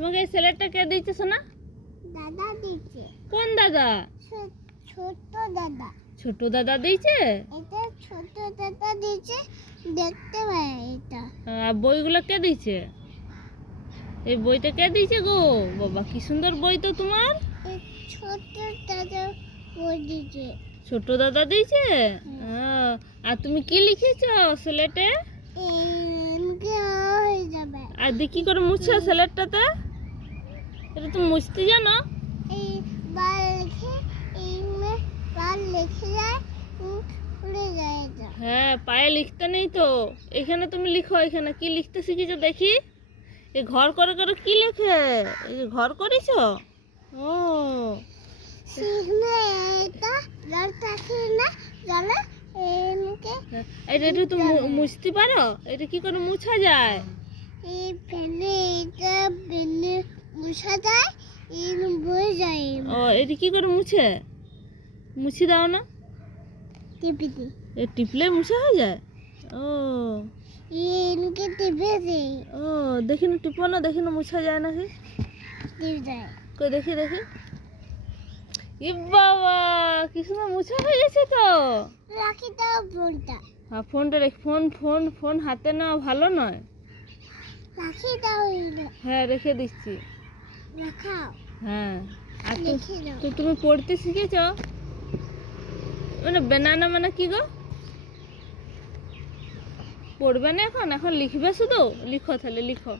তোমাকে এই স্লেটটা কে দিয়েছে সোনা? দাদা দিয়েছে। কোন দাদা? ছোট দাদা। ছোট দাদা দিয়েছে? এটা ছোট দাদা দিয়েছে, দেখতে পারে এটা। বইগুলো কে দিয়েছে? এই বইটা কে দিয়েছে গো? বাবা কি সুন্দর বই তো তোমার। এই ছোট দাদা বই দিয়েছে। ছোট দাদা দিয়েছে? আর তুমি কি লিখেছো স্লেটে? এমকে হয়ে যাবে। আর দিয়ে কি করে মুছছো স্লেটটাতে? এটা তুমি মুছতে জানো? এই বার লিখে বার লিখে যায়, উড়ে যায় এটা। হ্যাঁ, পায়ে লিখতে নেই তো। এখানে তুমি লিখো। এখানে কি লিখতে শিখেছো দেখি? এই ঘর করে করে কি লেখে? এই যে ঘর করেছো? ও শিখনে এটা জল থাকে না, জলে এমকে এটা একটু তো মুছতে পারো? এটা কি করে মুছা যায়? এই পেনে এটা পেনে মুছা যায়, এই বয়ে যায়। ও এটা কি করে মুছে? মুছি দাও না। টিপে দি এ টিপলে মুছা হয়ে যায়? ও এমকে টিপে দি ও দেখি না, টিপো না, দেখি না মুছা যায় নাকি। টিপে যায়। কই দেখি দেখি। ই বাবা কি সুন্দর মুছা হয়ে গেছে তো। রাখি দাও ফোনটা। হ্যাঁ, ফোনটা রেখ। ফোন ফোন ফোন হাতে নেওয়া ভালো নয়। রাখি দাও এটা। হ্যাঁ, রেখে দিচ্ছি। রাখাও। হ্যাঁ, আর লিখে দাও। তো তুমি পড়তে শিখেছ? মানে বেনানা মানে কি গো? পড়বে না এখন? এখন লিখবে শুধু? লিখো তাহলে লিখো।